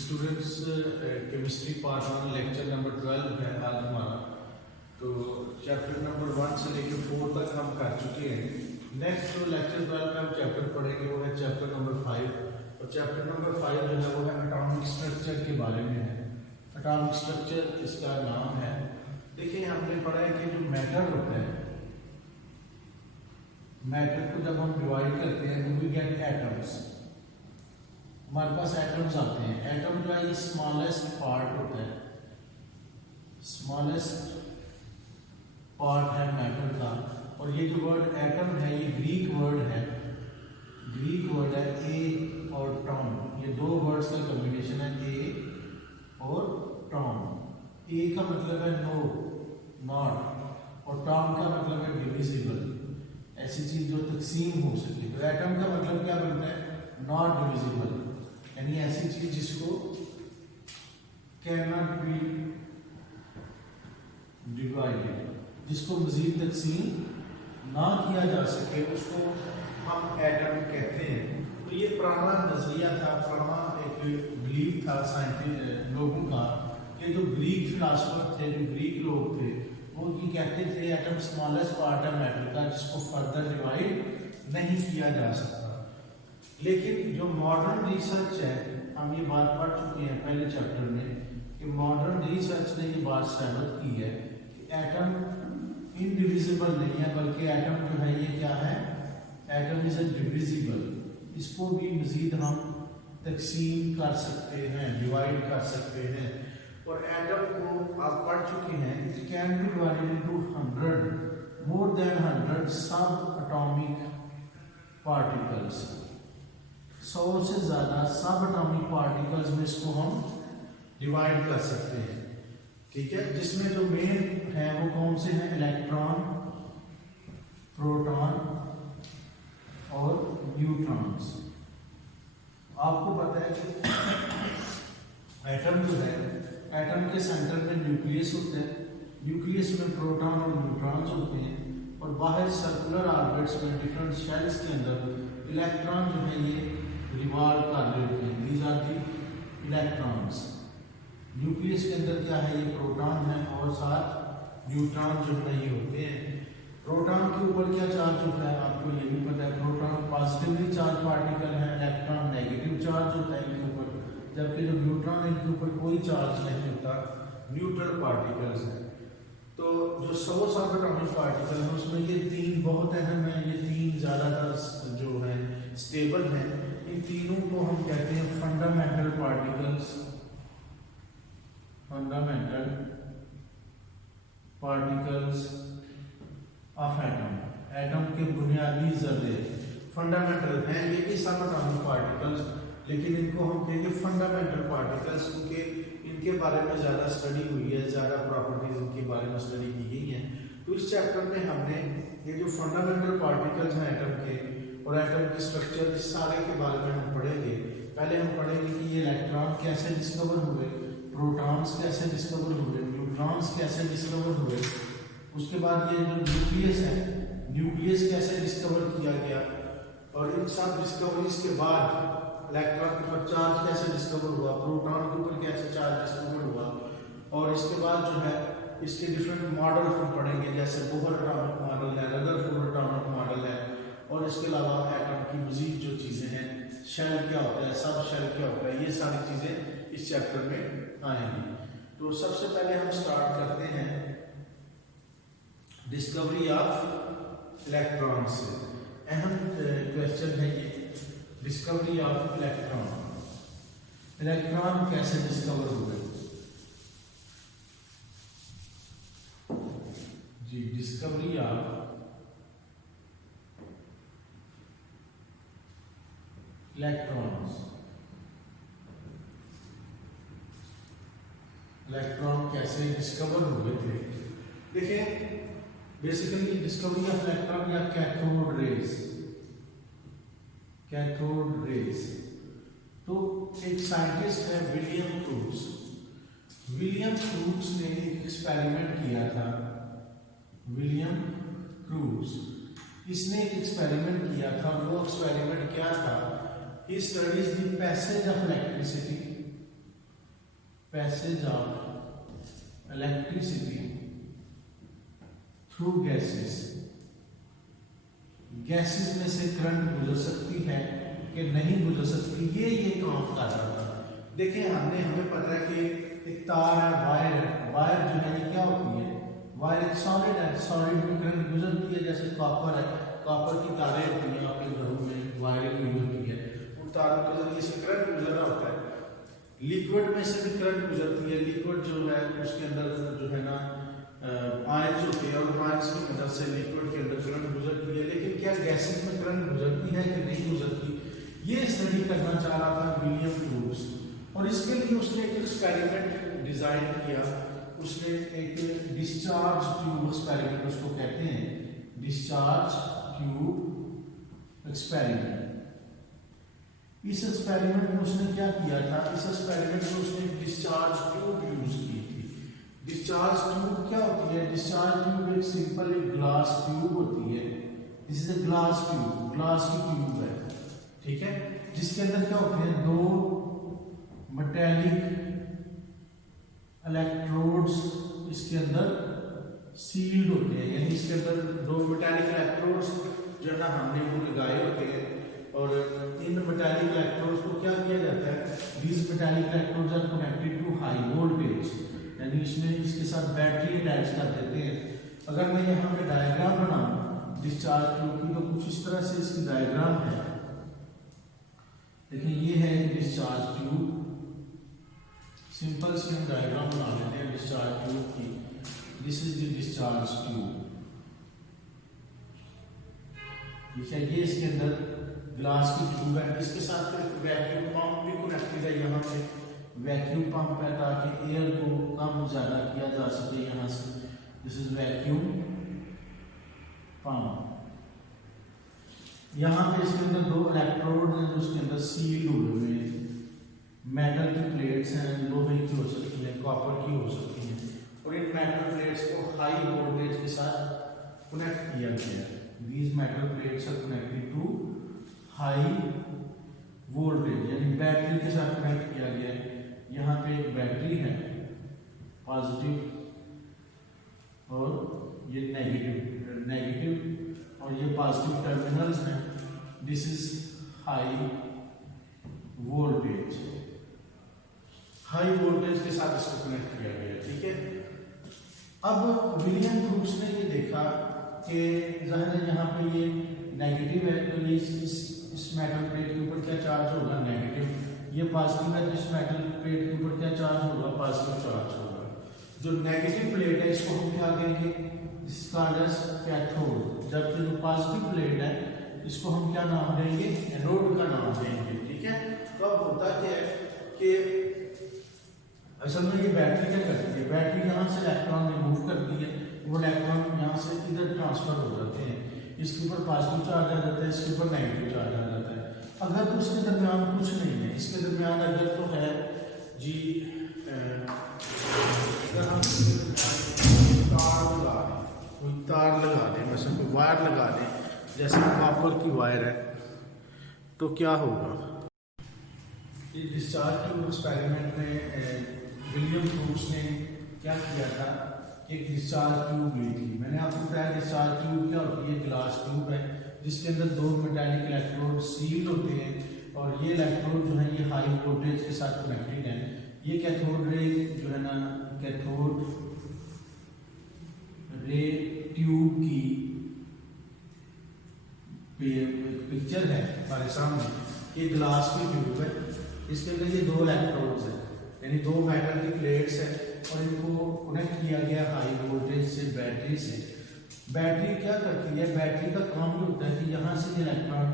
Students chemistry part 1 lecture number 12 है आज हमारा। तो चैप्टर नंबर 1 से लेकर 4 तक हम कर चुके हैं। नेक्स्ट जो लेक्चर 12 में हम चैप्टर पढ़ेंगे वो है चैप्टर नंबर 5। और चैप्टर नंबर 5 जो है वो है एटॉमिक स्ट्रक्चर के बारे में है। एटॉमिक स्ट्रक्चर इसका नाम है। देखिए हमने पढ़ा है कि जो मैटर होता है, मैटर को जब हम डिवाइड करते हैं वी गेट एटम्स। हमारे पास एटम्स आते हैं। एटम जो है ये स्मॉलेस्ट पार्ट होता है, स्मॉलेस्ट पार्ट है मैटर का। और ये जो वर्ड एटम है ये ग्रीक वर्ड है, ग्रीक वर्ड है ए और टॉम। ये दो वर्ड्स का कॉम्बिनेशन है, ए और टॉम। ए का मतलब है नो, नॉट, और टॉम का मतलब है डिविजिबल, ऐसी चीज जो तकसीम हो सके। तो एटम का मतलब क्या बनता है? नॉट डिविजिबल, यानी ऐसी चीज जिसको कैन नॉट बी डिवाइडेड, जिसको मजीद तकसीम ना किया जा सके, उसको हम एटम कहते हैं। तो ये पुराना नजरिया था, पुराना एक बिलीफ था साइंटिस्ट लोगों का कि जो ग्रीक फिलासफर थे, जो ग्रीक लोग थे, वो ये कहते थे एटम स्मॉलेस्ट पार्ट है मैटर का, जिसको फर्दर डिवाइड नहीं किया जा सकता। लेकिन जो मॉडर्न रिसर्च है, हम ये बात पढ़ चुके हैं पहले चैप्टर में कि मॉडर्न रिसर्च ने ये बात साबित की है कि एटम इनडिविजिबल नहीं है, बल्कि एटम जो है ये क्या है? Atom is divisible. इसको भी मजीद हम तकसीम कर सकते हैं, डिवाइड कर सकते हैं। और एटम को आप पढ़ चुके हैं, it can be divided into 100 more than 100 सब एटॉमिक पार्टिकल्स। 100 से ज्यादा सब एटॉमिक पार्टिकल्स में इसको हम डिवाइड कर सकते हैं। ठीक है, जिसमें जो मेन है वो कौन से हैं? इलेक्ट्रॉन, प्रोटॉन और न्यूट्रॉन्स। आपको पता है कि एटम जो है, एटम के सेंटर में न्यूक्लियस होता है, न्यूक्लियस में प्रोटॉन और न्यूट्रॉन्स होते हैं, और बाहर सर्कुलर ऑर्बिट्स में डिफरेंट शेल्स के अंदर इलेक्ट्रॉन जो है ये रिवॉल्व कर रहे होते हैं। These are the electrons. Nucleus के अंदर क्या है? ये प्रोटॉन है और साथ न्यूट्रॉन जो है ये होते हैं। प्रोटॉन के ऊपर क्या चार्ज होता है? आपको ये भी पता है, प्रोटॉन पॉजिटिवली चार्ज पार्टिकल है, इलेक्ट्रॉन नेगेटिव चार्ज होता है इनके ऊपर, जबकि जो न्यूट्रॉन है इनके ऊपर कोई चार्ज नहीं होता, न्यूट्रल पार्टिकल्स हैं। तो जो 100 सब एटॉमिक पार्टिकल है उसमें ये 3 बहुत अहम है, ये 3 ज्यादातर जो है स्टेबल हैं। इन तीनों को हम कहते हैं fundamental particles, fundamental particles of atom. Atom के बुनियादी जर्रे फंडामेंटल हैं, ये भी सब एटॉमिक पार्टिकल्स, लेकिन इनको हम कहेंगे फंडामेंटल पार्टिकल्स क्योंकि इनके बारे में ज़्यादा स्टडी हुई है, ज़्यादा प्रॉपर्टीज इनके बारे में स्टडी की गई है। तो इस चैप्टर में हमने ये जो फंडामेंटल पार्टिकल्स हैं एटम के और एटम के स्ट्रक्चर, इस सारे के बारे में हम पढ़ेंगे। पहले हम पढ़ेंगे कि ये इलेक्ट्रॉन कैसे डिस्कवर हुए, प्रोटॉन्स कैसे डिस्कवर हुए, न्यूट्रॉन्स कैसे डिस्कवर हुए। उसके बाद ये जो न्यूक्लियस है, न्यूक्लियस कैसे डिस्कवर किया गया, और इन सब डिस्कवरीज के बाद इलेक्ट्रॉन के ऊपर चार्ज कैसे डिस्कवर हुआ, प्रोटॉन के ऊपर कैसे चार्ज डिस्कवर हुआ, और इसके बाद जो है इसके डिफरेंट मॉडल हम पढ़ेंगे, जैसे बोहर एटॉमिक मॉडल है, रदरफोर्ड एटॉमिक मॉडल है, और इसके अलावा एटम की मजीद जो चीज़ें हैं, शेल क्या होता है, सब शेल क्या होता है, ये सारी चीज़ें इस चैप्टर में आएंगी। तो सबसे पहले हम स्टार्ट करते हैं डिस्कवरी ऑफ इलेक्ट्रॉन से। अहम क्वेश्चन है ये, डिस्कवरी ऑफ इलेक्ट्रॉन। इलेक्ट्रॉन कैसे डिस्कवर हुए? जी, डिस्कवरी ऑफ इलेक्ट्रॉन्स। इलेक्ट्रॉन कैसे डिस्कवर हुए थे? देखिए बेसिकली डिस्कवरी ऑफ इलेक्ट्रॉन या कैथोड रेज, कैथोड रेज। तो एक साइंटिस्ट है विलियम क्रूज। विलियम क्रूज ने एक एक्सपेरिमेंट किया था। विलियम क्रूज, इसने एक एक्सपेरिमेंट किया था। वो एक्सपेरिमेंट क्या था? He studies the passage of electricity through gases. Gases में से करंट गुजर सकती है कि नहीं गुजर सकती, ये काम कर रहा था। देखिए हमें पता है कि एक तार है, वायर जो है ये क्या होती है, वायर एक सॉलिड है, सॉलिड में करंट गुजरती है। जैसे कॉपर है, कॉपर की तारें होती हैं आपके घरों में, वायरिंग गुजरती है, उन तारों के जरिए से करंट गुजरना होता है। लिक्विड में से भी करंट गुजरती है। लिक्विड जो है उसके अंदर जो है ना आयंस होते हैं, और आयंस की मदद से लिक्विड के अंदर करंट गुजरती है। लेकिन क्या गैसेस में करंट गुजरती है कि नहीं गुजरती, ये स्टडी करना चाह रहा था विलियम क्रूक्स। और इसके लिए उसने एक एक्सपेरिमेंट डिजाइन किया। उसने एक डिस्चार्ज ट्यूब एक्सपेरिमेंट उसको कहते हैं, डिस्चार्ज ट्यूब एक्सपेरिमेंट। इस एक्सपेरिमेंट में उसने क्या किया था, इस एक्सपेरिमेंट में उसने डिस्चार्ज ट्यूब यूज की थी। डिस्चार्ज ट्यूब क्या होती है, डिस्चार्ज ट्यूब एक सिंपल एक ग्लास ट्यूब होती है। This is a glass tube, glass की ट्यूब है, ठीक है, जिसके अंदर क्या होते हैं, दो मेटेलिक इलेक्ट्रोड्स इसके अंदर सील्ड होते हैं। यानी इसके अंदर दो मेटेलिक इलेक्ट्रोड्स जो है ना हमने वो लगाए होते हैं, और इन मेटेलिक इलेक्ट्रोड्स को क्या किया जाता है, these metallic electrodes are connected to high voltage, यानी इसमें इसके साथ बैटरी अटैच कर देते हैं। अगर मैं यहाँ पे डायग्राम बनाऊं डिस्चार्ज ट्यूब की, तो कुछ इस तरह से इसकी डायग्राम है। देखिए ये है डिस्चार्ज ट्यूब, सिंपल सी हम डायग्राम बना लेते हैं डिस्चार्ज ट्यूब की। This is the discharge tube, ठीक है। ये इसके अंदर ग्लास की ट्यूब है, इसके साथ वैक्यूम पंप भी कनेक्टेड है। यहाँ पे वैक्यूम पंप है ताकि एयर को कम ज्यादा किया जा सके यहाँ से। This is vacuum pump. यहाँ पे इसके अंदर दो इलेक्ट्रोड हैं जो उसके अंदर सील हुए हुए हैं। मेटल की प्लेट्स हैं, लोहे की हो सकती हैं, कॉपर की हो सकती हैं, और इन मेटल प्लेट्स को हाई वोल्टेज के साथ कनेक्ट किया गया है। These metal plates are connected to high voltage, यानी बैटरी के साथ कनेक्ट किया गया है। यहाँ पे एक बैटरी है पॉजिटिव, और ये नेगेटिव, और ये पॉजिटिव टर्मिनल्स हैं। This is high voltage, high voltage के साथ इसको कनेक्ट किया गया है, ठीक है। अब विलियम क्रूक्स ने ये देखा कि ज़ाहिर है यहाँ पे ये नेगेटिव है, तो ये इस मेटल प्लेट के ऊपर क्या चार्ज होगा, नेगेटिव। ये पॉजिटिव है, तो इस मेटल प्लेट के ऊपर क्या चार्ज होगा, पॉजिटिव चार्ज होगा। जो नेगेटिव प्लेट है इसको हम क्या कहेंगे, इसका कैथोड। जबकि जो पॉजिटिव प्लेट है इसको हम क्या नाम देंगे, एनोड का नाम देंगे, ठीक है। तो अब होता क्या है कि असल में ये बैटरी क्या करती है, बैटरी यहाँ से इलेक्ट्रॉन रिमूव करती है, वो इलेक्ट्रॉन यहाँ से इधर ट्रांसफर हो जाते हैं। इसके ऊपर पॉजिटिव चार्ज आ जाता है, इसके ऊपर नेगेटिव चार्ज आ जाता है। अगर तो उसके दरमियान कुछ नहीं है, इसके दरमियान अगर तो है जी, अगर हम तार लगा दें, मतलब कोई वायर लगा दें, जैसे कॉपर की वायर है, तो क्या होगा। ये डिस्चार्ज ट्यूब एक्सपेरिमेंट में विलियम क्रूक्स ने क्या किया था, एक डिस्चार्ज ट्यूब ली थी। मैंने आपको बताया डिस्चार्ज ट्यूब क्या होती है, ग्लास ट्यूब है जिसके अंदर दो मेटालिक इलेक्ट्रोड सील होते हैं, और ये इलेक्ट्रोड जो है ये हाई वोल्टेज के साथ कनेक्टेड है। ये कैथोड रे जो है ना, कैथोड रे ट्यूब की पिक्चर है हमारे सामने। ये ग्लास की ट्यूब है, इसके अंदर ये दो इलेक्ट्रोड्स हैं, यानी दो मेटल की प्लेट्स हैं, और इनको कनेक्ट किया गया हाई वोल्टेज से बैटरी से। बैटरी क्या करती है, बैटरी का काम ये होता है कि यहाँ से इलेक्ट्रॉन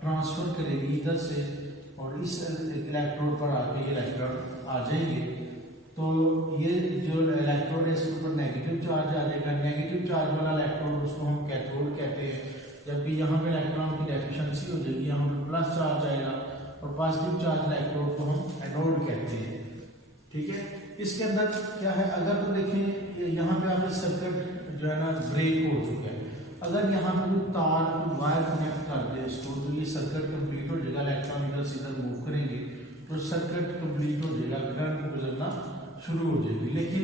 ट्रांसफर करेगी इधर से, और इस इलेक्ट्रोड पर आके ये इलेक्ट्रॉन आ जाएंगे। तो ये जो इलेक्ट्रोड है इसके ऊपर नेगेटिव चार्ज आ जाएगा। नेगेटिव चार्ज वाला इलेक्ट्रोड उसको हम कैथोड कहते हैं। जबकि यहाँ पे इलेक्ट्रॉन की डेफिशिएंसी हो जाएगी, यहाँ पे प्लस चार्ज आएगा, और पॉजिटिव चार्ज इलेक्ट्रोड को हम एनोड कहते हैं, ठीक है। इसके अंदर क्या है, अगर तो देखें यहाँ पे आपका सर्किट जो है ना ब्रेक हो चुका है, अगर यहाँ पे कोई तार वायर कनेक्ट कर दे इसको तो ये सर्किट कंप्लीट हो जाएगा, इलेक्ट्रॉन इधर से इधर मूव करेंगे तो सर्किट कंप्लीट हो जाएगा, करंट गुजरना शुरू हो जाएगी। लेकिन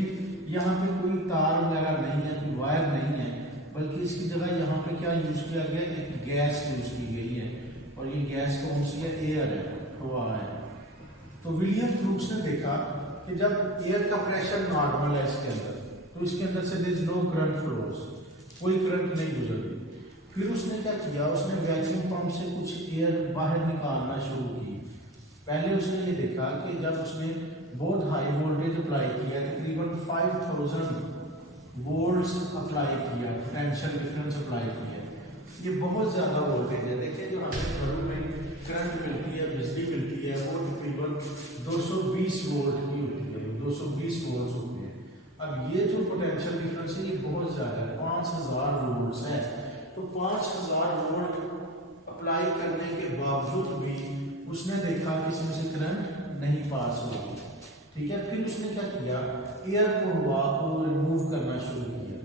यहाँ पे कोई तार वगैरह नहीं है, कोई वायर नहीं है, बल्कि इसकी जगह यहाँ पे क्या यूज किया गया, एक गैस यूज की गई है, और ये गैस कौन सी है, एयर है, हवा है। तो विलियम ब्रूक्स ने देखा कि जब एयर का प्रेशर नॉर्मल है इसके अंदर, तो इसके अंदर से there is no current flows, कोई करंट नहीं गुजरती। फिर उसने क्या किया, उसने वैक्यूम पंप से कुछ एयर बाहर निकालना शुरू की। पहले उसने ये देखा कि जब उसने बहुत हाई वोल्टेज अप्लाई किया, तकरीबन 5000 वोल्ट्स अप्लाई किया, पोटेंशियल डिफरेंस अप्लाई किया, ये बहुत ज़्यादा वोल्टेज है। देखिए जो हमें घरों में करंट मिलती है, बिजली मिलती है, वो तकरीबन 220 वोल्ट की होती है, 220 वोल्ट होती है। अब ये जो पोटेंशियल डिफरेंस है ये बहुत ज़्यादा है, 5000 वोल्ट्स है। तो 5000 वोल्ट अप्लाई करने के बावजूद भी उसने देखा कि इसमें से करंट नहीं पास होगी। ठीक है, फिर उसने क्या किया, एयर को, हवा को रिमूव करना शुरू किया,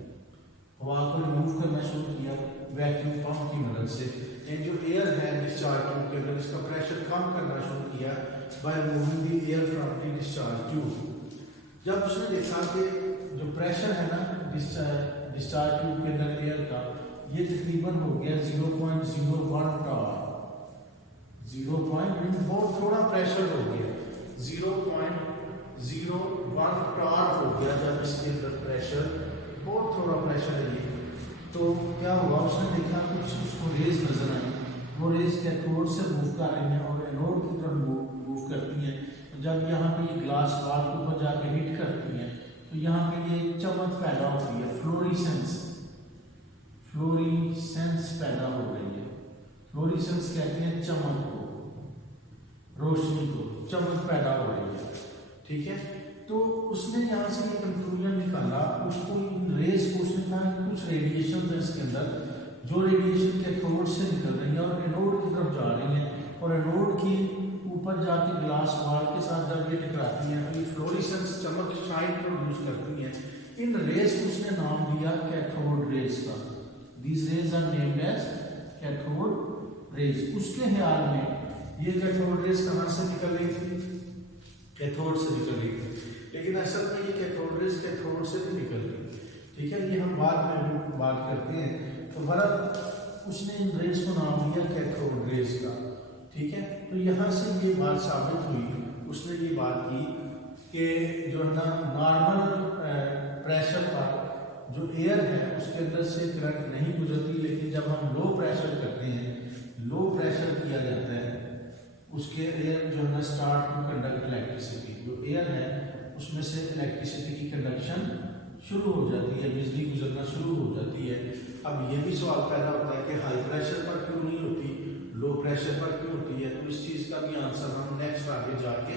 हवा को रिमूव करना शुरू किया वैक्यूम पंप की मदद से। जो एयर है डिस्चार्ज ट्यूब के अंदर, इसका प्रेशर कम करना शुरू किया by moving the air from the discharge tube. जब उसने देखा कि जो प्रेशर है ना डिस्चार्ज ट्यूब के अंदर एयर का, ये तकरीबन हो गया 0.01 टार, 0. बहुत थोड़ा प्रेशर हो गया, 0.01 टार हो गया। जब इसके अंदर प्रेशर, बहुत थोड़ा प्रेशर है ये, तो क्या हुआ, उसने देखा कुछ उसको रेज नजर आई, वो रेज कैथोड से मूव कर रही हैं और एनोड की तरफ मूव करती हैं। तो जब यहाँ पे ये ग्लास वाल के ऊपर जाके हिट करती हैं तो यहाँ पे ये चमक पैदा होती है, फ्लोरिसेंस पैदा हो रही है। फ्लोरिसेंस कहते हैं चमक को, रोशनी को, चमक पैदा हो रही है। ठीक है, तो उसने यहाँ से ये कंक्लूजन निकाला, उसको इन रेस को उसने कहा कुछ रेडिएशन है इसके अंदर, जो रेडिएशन कैथोड से निकल रही है और एनोड की तरफ जा रही है, और एनोड की ऊपर जाके ग्लास वाल के साथ जब ये टकराती हैं तो ये फ्लोरिसेंस, चमक, शाइन प्रोड्यूस करती हैं। इन रेस को उसने नाम दिया कैथोड रेस का। These rays are named as cathode rays. उसके ख्याल में ये कैथोड रेस कहाँ से निकल रही थी, कैथोड से निकल रही थी, लेकिन असल में ये कैथोड रेस कैथोड से भी निकल रही। ठीक है, ये हम बाद में बात करते हैं। तो बहरहाल उसने इन रेस को नाम दिया कैथोड रेस का। ठीक है, तो यहाँ से ये बात साबित हुई, उसने ये बात की कि जो है ना नॉर्मल प्रेशर पर जो एयर है उसके अंदर से करंट नहीं गुजरती, लेकिन जब हम लो प्रेशर करते हैं, लो प्रेशर किया जाता है, उसके एयर जो है स्टार्ट टू कंडक्ट इलेक्ट्रिसिटी, जो एयर है उसमें से इलेक्ट्रिसिटी की कंडक्शन शुरू हो जाती है, बिजली गुजरना शुरू हो जाती है। अब ये भी सवाल पैदा होता है कि हाई प्रेशर पर क्यों नहीं होती, लो प्रेशर पर क्यों होती है। तो इस चीज़ का भी आंसर हम नेक्स्ट आगे जाके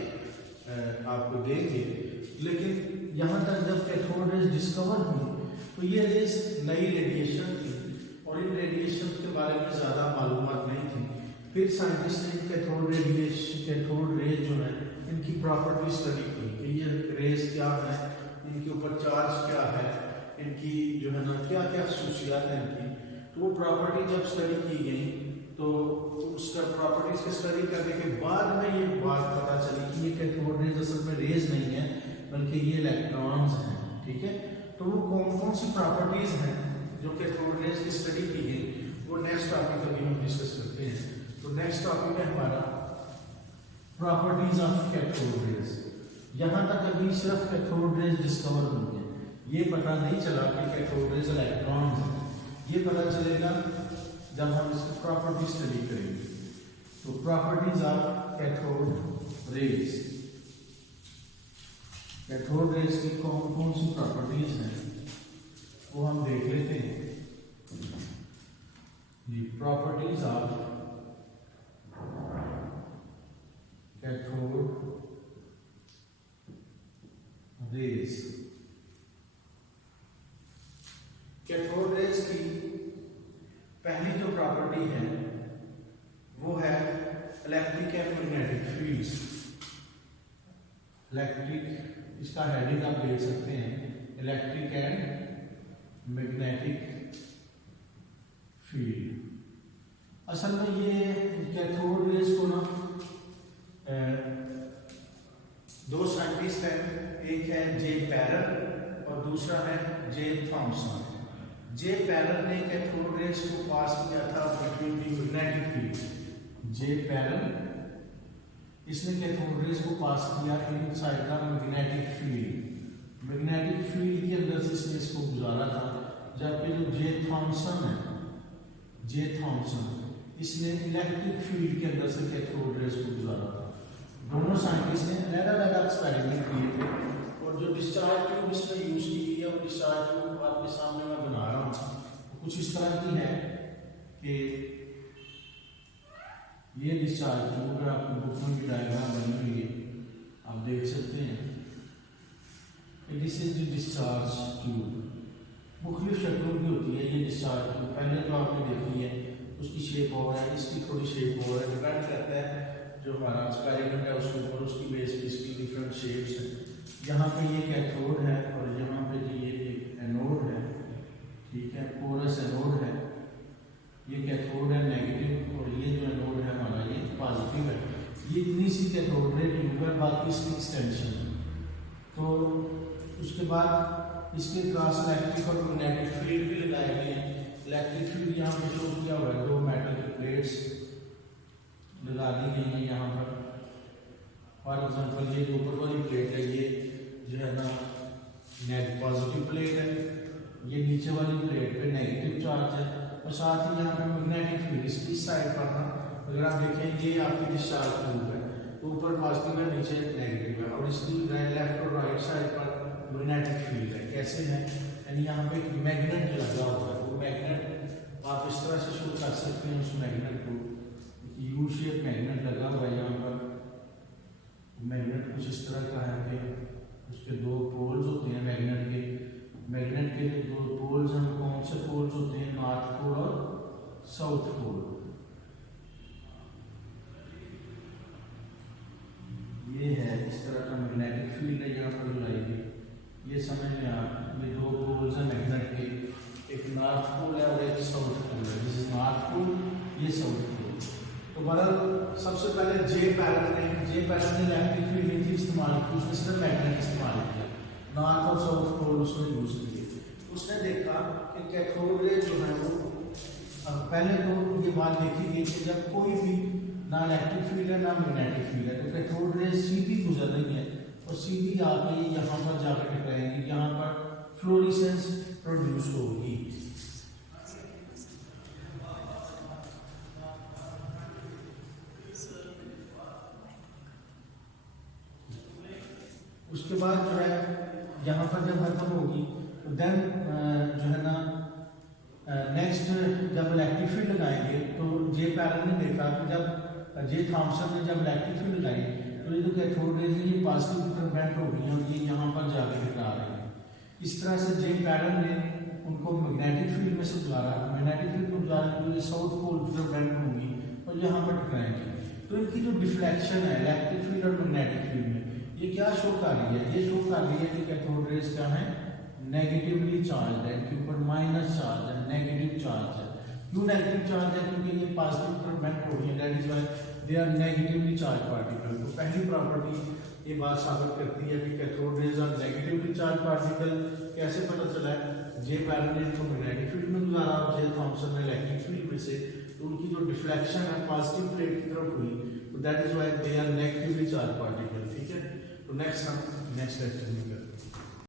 आपको देंगे। लेकिन यहाँ तक जब कैथोड रेज डिस्कवर हुई तो ये रेज नई रेडिएशन थी और इन रेडिएशन के बारे में ज़्यादा मालूमात नहीं थी। फिर साइंटिस्ट ने कैथोड रेज जो है इनकी प्रॉपर्टी स्टडी की कि ये रेज क्या है, इनके ऊपर चार्ज क्या है, इनकी जो है ना क्या क्या खसूसियात हैं इनकी। तो वो प्रॉपर्टी जब स्टडी की गई तो उसका प्रॉपर्टीज की स्टडी करने के बाद में ये बात पता चली कि ये कैथोड रेज असल में रेज नहीं है बल्कि ये इलेक्ट्रॉन्स हैं। ठीक है, तो वो कौन कौन सी प्रॉपर्टीज हैं जो कैथोड रेज की स्टडी की गई, वो नेक्स्ट टॉपिक अभी हम डिस्कस करते हैं। तो नेक्स्ट टॉपिक है हमारा प्रॉपर्टीज ऑफ कैथोड रेज। यहाँ तक अभी सिर्फ कैथोड रेज डिस्कवर हुई है, ये पता नहीं चला कि कैथोड रेज इलेक्ट्रॉन्स हैं। ये पता चलेगा जब हम इसकी प्रॉपर्टी स्टडी करेंगे। तो properties of cathode rays, cathode rays की कौन कौन सी प्रॉपर्टीज हैं वो हम देख लेते हैं। Properties of cathode rays. Cathode rays की पहली जो प्रॉपर्टी है वो है electric and magnetic fields. Electric, इसका हेडिंग आप देख सकते हैं, इलेक्ट्रिक एंड मैग्नेटिक फील्ड। असल में ये कैथोड रेज को ना दो साइंटिस्ट हैं, एक है जे पैरल और दूसरा है जे थॉमसन। जे पैरल ने कैथोड रेज को पास किया था between the magnetic field. J parallel इसने कैथोड रेज को पास किया inside the magnetic field. Magnetic field के अंदर से इसने इसको गुजारा था, जबकि जो जे थॉमसन है, जे थॉमसन इसने इलेक्ट्रिक फील्ड के अंदर से कैथोड रेज को गुजारा था। दोनों साइंटिस्ट ने अलग-अलग एक्सपेरिमेंट किए थे और जो डिस्चार्ज ट्यूब इसमें यूज की गई है वो डिस्चार्ज ट्यूब आपके सामने मैं बना रहा हूँ, कुछ इस तरह की है कि ये डिस्चार्ज ट्यूब अगर आपकी बुक में भी डायग्राम बनी हुई है आप देख सकते हैं। This is the discharge tube. मुख्तलिफ शक्लों की होती है ये डिस्चार्ज ट्यूब। पहले जो आपने देखी है उसकी शेप और है, इसकी थोड़ी शेप और है, डिपेंड करता है जो हमारा एक्सपेरिमेंट है उसके ऊपर, उसकी बेस पे इसकी डिफरेंट शेप्स हैं। यहाँ पे ये कैथोड है और यहाँ पे ये एक एनोड है, ठीक है, पोरस एनोड है। ये कैथोड है नेगेटिव और ये जो एनोड है हमारा ये पॉजिटिव है। ये इतनी सी कैथोड रे ट्यूब है, बाकी इसकी एक्सटेंशन। तो उसके बाद इसके क्रॉस इलेक्ट्रिक और मैग्नेटिक फील्ड भी लगाए गए हैं। इलेक्ट्रिक फील्ड यहाँ पे शो किया हुआ है, दो मेटल की प्लेट्स लगा दी गई है यहाँ पर। फॉर एग्जाम्पल ये जो ऊपर वाली प्लेट है ये जो है ना पॉजिटिव प्लेट है, ये नीचे वाली प्लेट पे नेगेटिव चार्ज है। और साथ ही यहाँ पे मैग्नेटिक फील्ड इसकी साइड पर ना अगर आप देखें ये आपकी डिस्चार्ज ट्यूब है, ऊपर पॉजिटिव है नीचे नेगेटिव है और इसकी लेफ्ट और राइट साइड पर मैग्नेटिक फील्ड है। कैसे है, यानी यहाँ पे एक मैग्नेट लगा हुआ है। वो मैग्नेट आप इस तरह से शो कर सकते हैं, उस मैग्नेट को यू शेप मैग्नेट लगा हुआ है यहाँ पर। मैग्नेट कुछ इस तरह का है कि उसके दो पोल्स होते हैं मैग्नेट के। मैग्नेट के दो पोल्स हम कौन से पोल्स होते हैं, नॉर्थ पोल और साउथ पोल। ये है इस तरह का मैग्नेटिक फील्ड है यहाँ पर लगाई गई। ये समझ में आप, ये दो पोल्स हैं मैग्नेट के, एक नॉर्थ पोल है और एक साउथ पोल है। दिस इज नॉर्थ पोल, ये साउथ पोल। तो बहरहाल सबसे पहले जे पैरल ने इलेक्ट्रिक फील्ड नहीं थी इस्तेमाल की, उसने सिर्फ मैग्नेट इस्तेमाल किया, नॉर्थ और साउथ पोल उसने यूज किए। उसने देखा कि कैथोड रे जो है वो पहले तो ये बात देखी गई कि जब कोई भी ना इलेक्ट्रिक फील्ड है ना मैग्नेटिक फील्ड है तो कैथोड रे सीधी गुजर रही है और सीधी आके यहाँ पर जाकर टकराएंगी, यहाँ पर फ्लोरेसेंस प्रोड्यूस होगी। उसके बाद जो है यहाँ पर जब खत्म होगी तो देन जो है ना नेक्स्ट जब इलेक्ट्रिक फील्ड लगाएंगे तो जे पैरल ने देखा कि जब जे थॉमसन ने जब इलेक्ट्रिक फील्ड लगाई तो ये जो कैथोड रेज ये पॉजिटिव की तरफ बेंड हो गई और ये यहाँ पर जाके टकरा रही है। इस तरह से जे पैरल ने उनको मैग्नेटिक फील्ड में से गुजारा, मैग्नेटिक फील्ड में गुजारने के लिए साउथ पोल की तरफ बेंड होंगी और यहाँ पर टकराएंगे। तो इनकी जो डिफ्लेक्शन है इलेक्ट्रिक फील्ड और मैग्नेटिक फील्ड में, ये क्या शो कर रही है, ये शो कर रही है कि कैथोड रेज क्या है, नेगेटिवली चार्ज है, इनके ऊपर माइनस चार्ज है, नेगेटिव चार्ज है। क्यों नेगेटिव चार्ज है, क्योंकि ये पॉजिटिव तरफ बेंड हो रही है, that is why they are negatively charge particle. तो पहली प्रॉपर्टी ये बात साबित करती है कि cathode rays are negatively charge particle. कैसे पता चला है, जे पैरल ने इनको मैग्नेटिक फील्ड में गुजारा और जे थॉमसन ने इलेक्ट्रिक फील्ड में से, तो उनकी जो डिफ्लेक्शन है पॉजिटिव प्लेट की तरफ हुई, तो that is why they are negatively charge particle. ठीक है, तो नेक्स्ट लेक्चर में